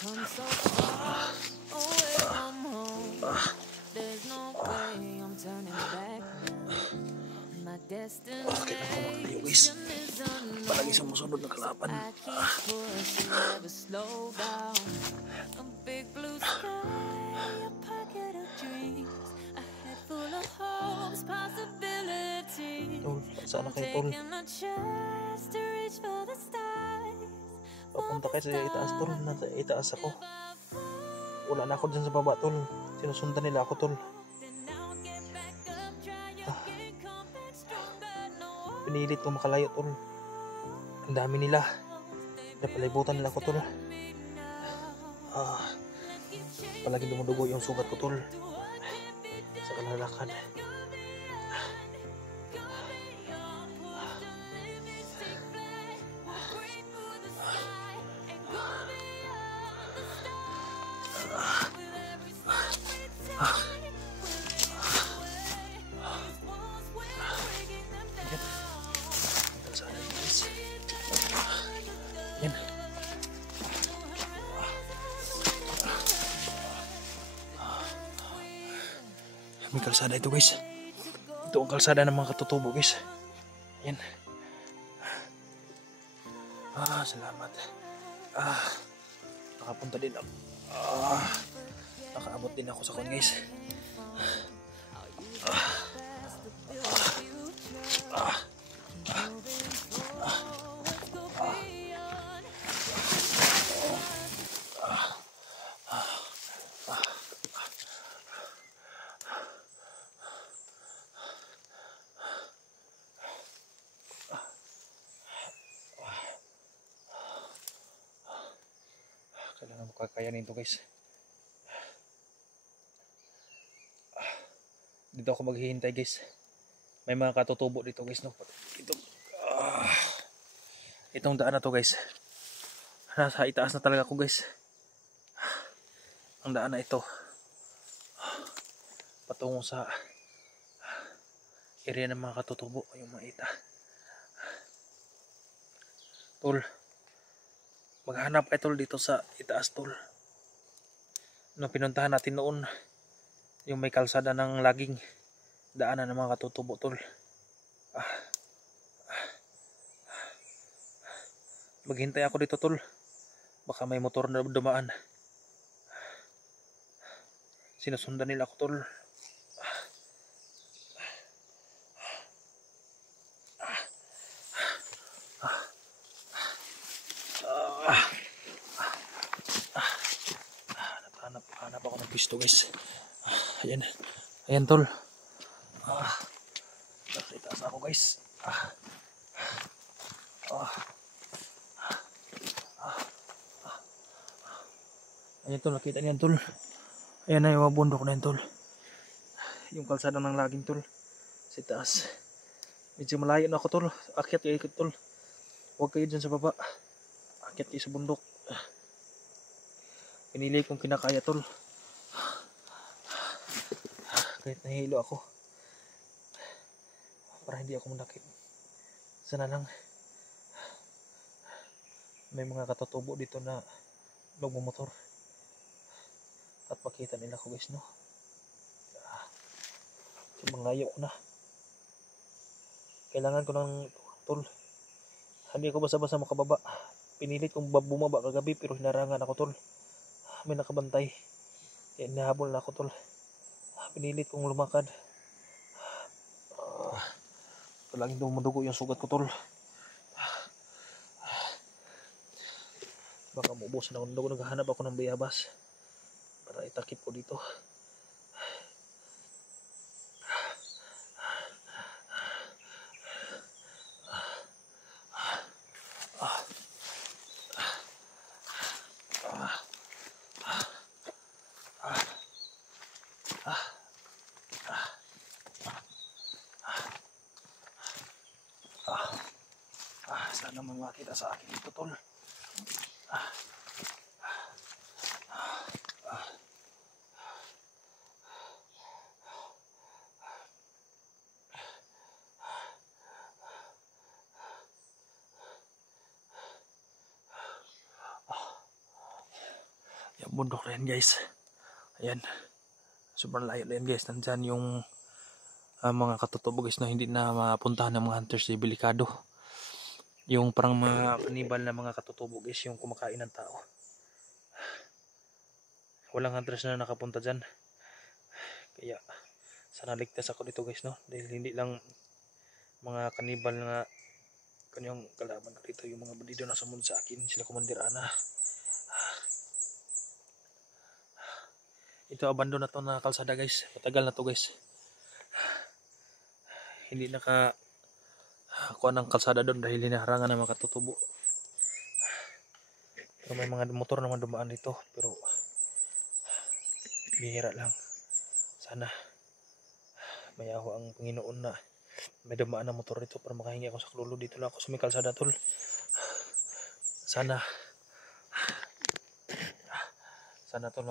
come so far away from home. There's no way I'm turning back now. My destination is unknown. Palagi sumusunod na kalaban. I keep pushing, never slow down. A big blue sky, a pocket of dreams, a head full of hopes, possibilities. Tol, saan na kayo, Tol? Taking a chance to reach for the stars. Papunta kayo sa itaas, Tol. Nasa itaas ako. Wala na ako dyan sa baba, Tol. Sinusundan nila ako, Tol. Pinilit ko makalayo, Tol. Ang dami nila. Napalibutan nila ako, Tol. Palaging dumudugo yung sugat ko, Tol. Sa kalalakad. Yan. May kalsada ito, guys. Ito ang kalsada ng mga katutubo, guys. Yan. Salamat. Nakapunta din ako. Nakaabot din ako sa kon, guys. Kailangan mo kakayanin ito, guys. Dito ako maghihintay, guys. May mga katutubo dito, guys, no? Itong daan na to, guys. Nasa itaas na talaga ako, guys. Ang daan na ito patungo sa area ng mga katutubo, yung maita. Tol, maghanap kayo, Tol, dito sa itaas, Tol. Nung pinuntahan natin noon, yung may kalsada ng laging daanan ng mga katutubo, Tol. Maghintay ako dito, Tol. Baka may motor na dumaan. Sinusundan nila ako, Tol. Hanap ako ng pisto, guys. Ayan. Ayan, Tol. Nasa itaas ako, guys. Ayan, Tol. Nakita niyan, Tol. Ayan na yung bundok na yun, Tol. Yung kalsada ng laging, Tol. Sa itaas. Medyo malayo na ako, Tol. Akyat kayo, Tol. Huwag kayo dyan sa baba. Akyat kayo sa bundok. Pinili kong kinakaya, Tol. Kahit nahihilo ako. Para hindi ako manakit. Sana lang. May mga katutubo dito na magmumotor. At makita nila ko, guys, no? Mangayo ko na. Kailangan ko ng Tol. Hindi ako basa-basa makababa. Pinilit kong bumaba kagabi pero hinarangan ako, Tol. May nakabantay. Kaya nahabol na ako, Tol. Pinilit kong lumakad. Palaging dumudugo yung sugat ko, Tol. Baka maubusan ako ng dugo. Naghahanap ako ng bayabas para itakip ko dito. Sana may makita sa akin dito, Tol. bundok na yan guys. Ayan. Sobrang layo na yan guys. Nandyan yung mga katutubo guys na hindi na mapuntahan ng mga hunters. Delikado. Yung parang mga kanibal na mga katutubo guys, yung kumakain ng tao. Walang hunters na nakapunta dyan. Kaya sana ligtas ako dito guys, no? Dahil hindi lang mga kanibal na kanyang kalaban ko dito, yung mga bandido na sumunod sa akin, sila Commander Ana. Ito abandon na to na kalsada guys, matagal na to guys. Hindi naka kuha ng kalsada doon dahil hinaharangan ng mga katutubo. Pero may mga motor naman dumaan dito, pero bihira lang. Sana mayaho ang Panginoon na may dumaan na motor dito para makahingi ako sa klulo. Dito lang ako sa may kalsada tol. Sana tol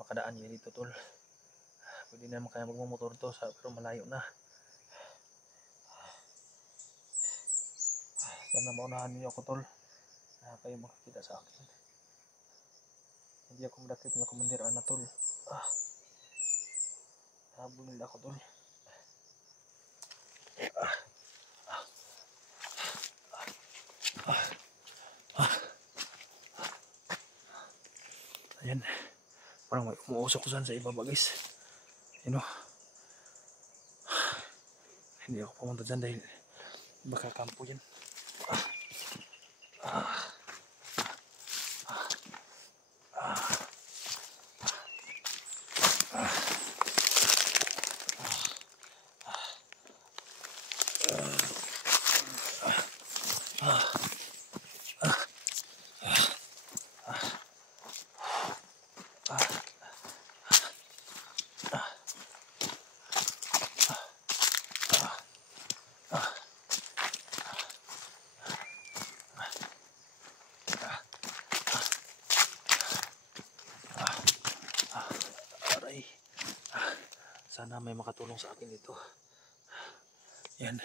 makadaan niya dito tol. Pwede naman kaya magmamotor to pero malayo na. Sana maunahan niyo ako tol. Kayo makakita sa akin. Hindi ako madakit na Commander Ana tol. Habol nila ako tol. Ayan. Parang may umuusok ko saan sa ibaba guys. You know. Hindi ako pumunta dyan dahil baka kampo yan. Sana may makatulong sa akin dito. Yan.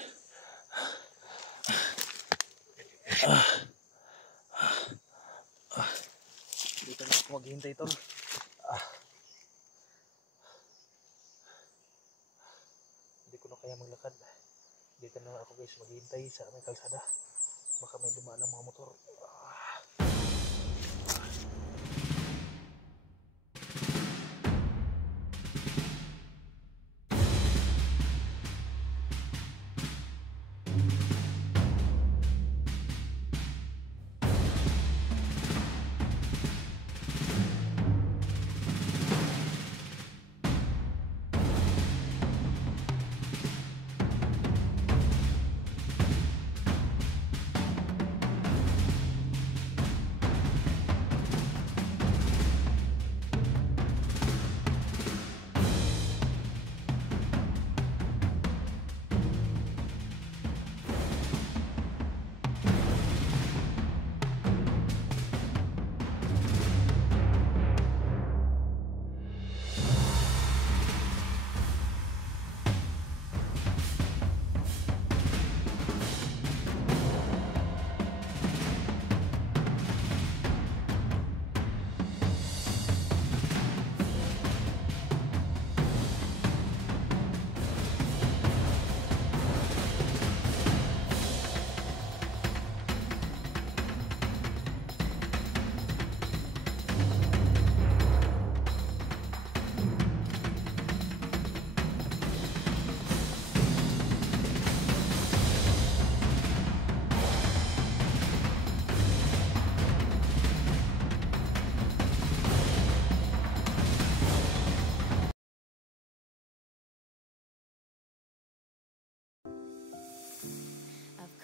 Dito na ako maghihintay tol. Hindi ko na kaya maglakad. Dito na ako guys maghihintay sa may kalsada. Baka may dumaan ng mga motor.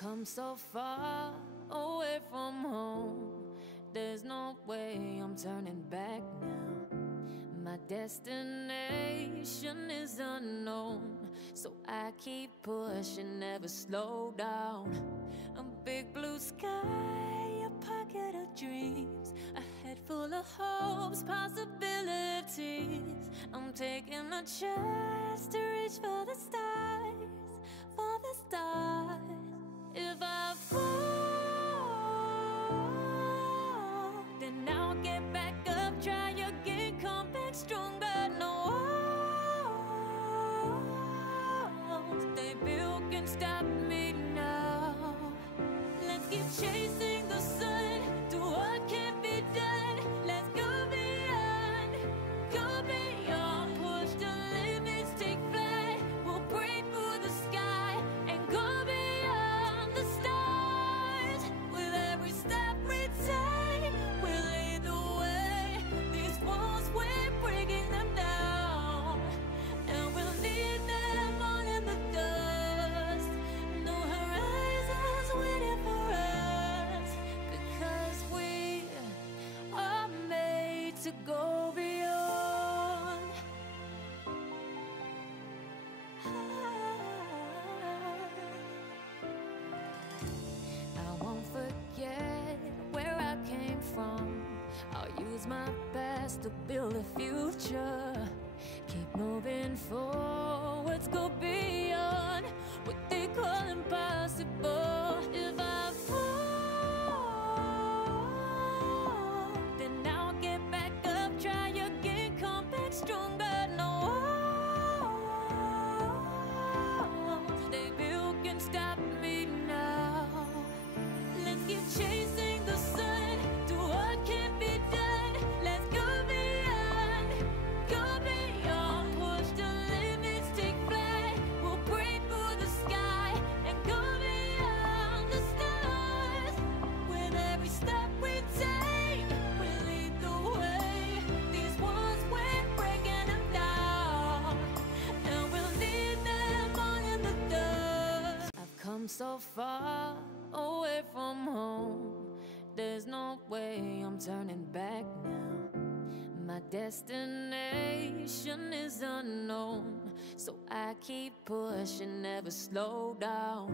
Come so far away from home. There's no way I'm turning back now. My destination is unknown, so I keep pushing, never slow down. A big blue sky, a pocket of dreams, a head full of hopes, possibilities. I'm taking a chance to reach for the stars, for the stars. If I fall, then I'll get back up. my best to build a future. Keep moving forwards, go beyond what they call impossible. If I fall, then I'll get back up, try again, come back stronger. No walls they built can stop me now. Let's keep chasing the sun, do what can be done. Let's go beyond, push the limits, take flight. We'll break through the sky and go beyond the stars. With every step we take, we lead the way. These walls we're breaking them down, and we'll leave them all in the dust. I've come so far away from home, there's no way I'm turning back now. My destination is unknown, so I keep pushing, never slow down.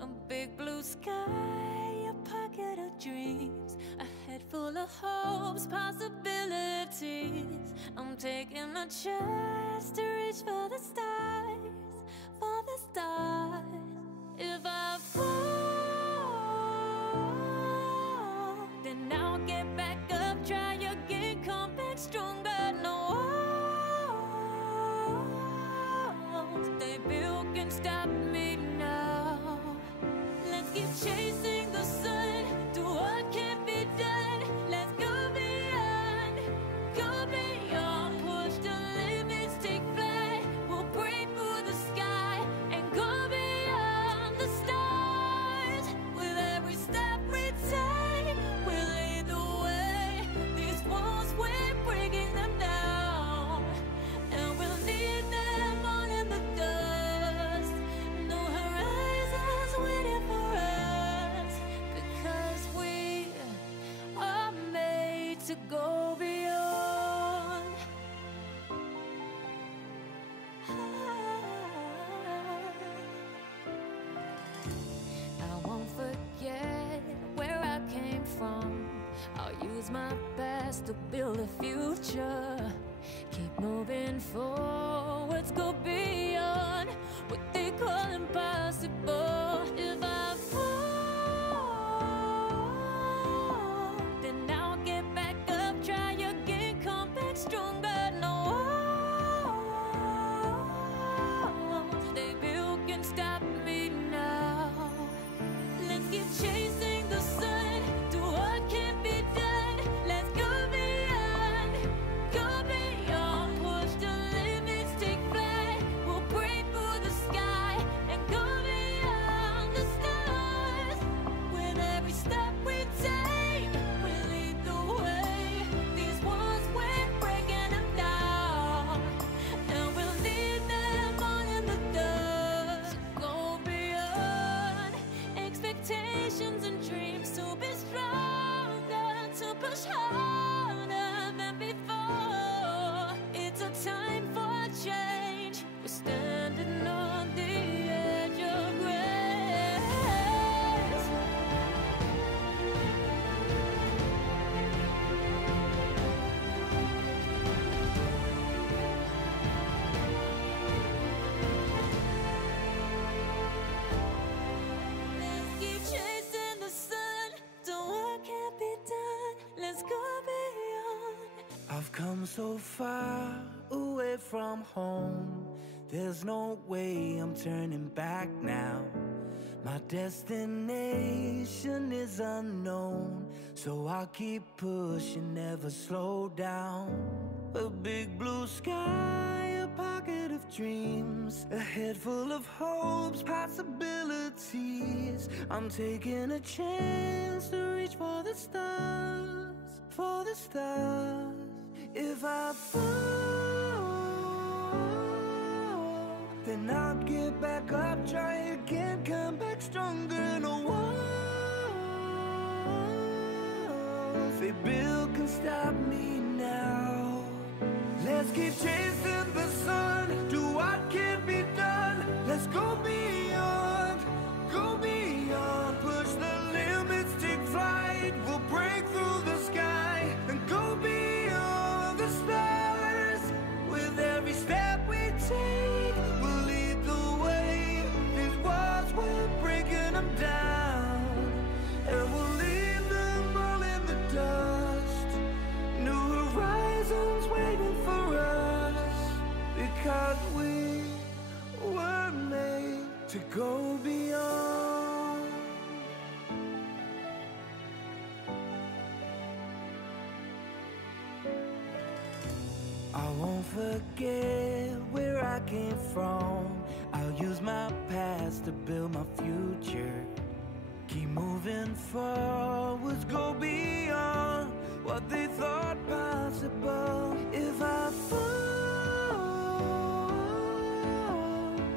A big blue sky, a pocket of dreams, a head full of hopes, possibilities. I'm taking a chance to reach for the stars, for the stars. If I fall, then I'll get back up, try again, come back stronger. No walls they built can stop me now. Let's keep chasing the sun, do what can be done. Let's go beyond, push the limits, take flight. We'll break through the sky and go beyond the stars. With every step we take, we'll lead the way. These walls we're breaking them down, and we'll leave them all in the dust. No horizons waiting for us, because we are made to go beyond. I won't forget where I came from. I'll use my best to build a future. Keep moving forwards, go beyond what they call impossible. If I fall, then I'll get back up, try again, come back stronger. No walls they built can stop me now. Let's keep chasing the sun, do what can be done. Let's go beyond, push the limits, take flight. We'll break through the sky and go beyond the stars. With every step we take, we lead the way. These walls we're breaking them down, and we'll leave them all in the dust. Go beyond expectations and dreams, to be stronger, to push harder than before. It's a time for change. We're standing on the edge of grace. Let's keep chasing the sun, do what can't be done. Let's go beyond. I've come so far away from home, there's no way I'm turning back now. My destination is unknown, so I'll keep pushing, never slow down. A big blue sky, a pocket of dreams, a head full of hopes, possibilities. I'm taking a chance to reach for the stars, for the stars. If I fall, then I'll get back up, try again, come back stronger. No walls they build can stop me now. Let's keep chasing the sun, do what can be done. Let's go beyond, push the limits, take flight. We'll break through the sky and go beyond. I won't forget where I came from. I'll use my past to build my future. Keep moving forwards, go beyond what they thought possible. If I fall,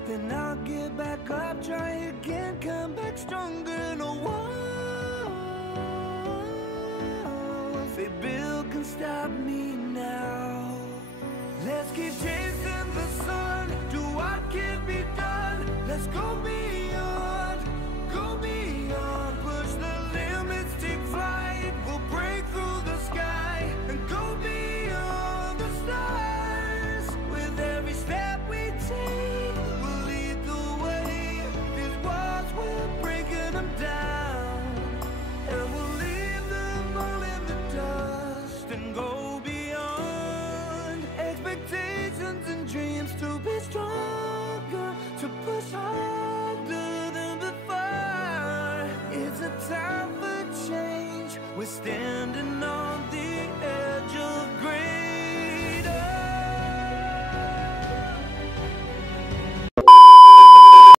then I'll get back up, try again, come back stronger. No walls they build can stop me now. Let's keep chasing the sun, do what can be done. Let's go beyond.